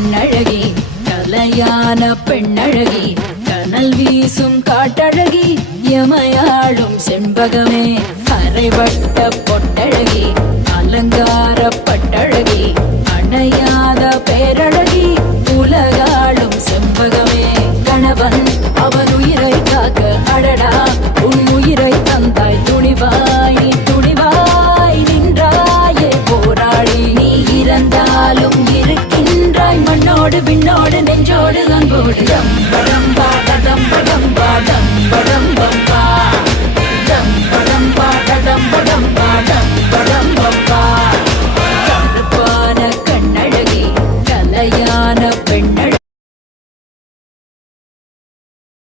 கண்ணழகி கலையான பெண்ணழகி கனல் வீசும் காட்டழகி எமையாளும் செண்பகமே அரைவட்ட பொட்டழகி அலங்கார பட்டழகி அணையாத பேரழகி உலகாளும் செண்பகமே கணவன் அவன் உயிரை காக்க அடடா உன் உயிரை தந்தாய் துணிவாய் நீ துணிவாய் நின்றாயே போராளி நீ இறந்தாலும் இருக்கின்றாய் மண்ணோடு விண்ணோடு நெஞ்சோடு அன்போடு தம்படம் பாடம்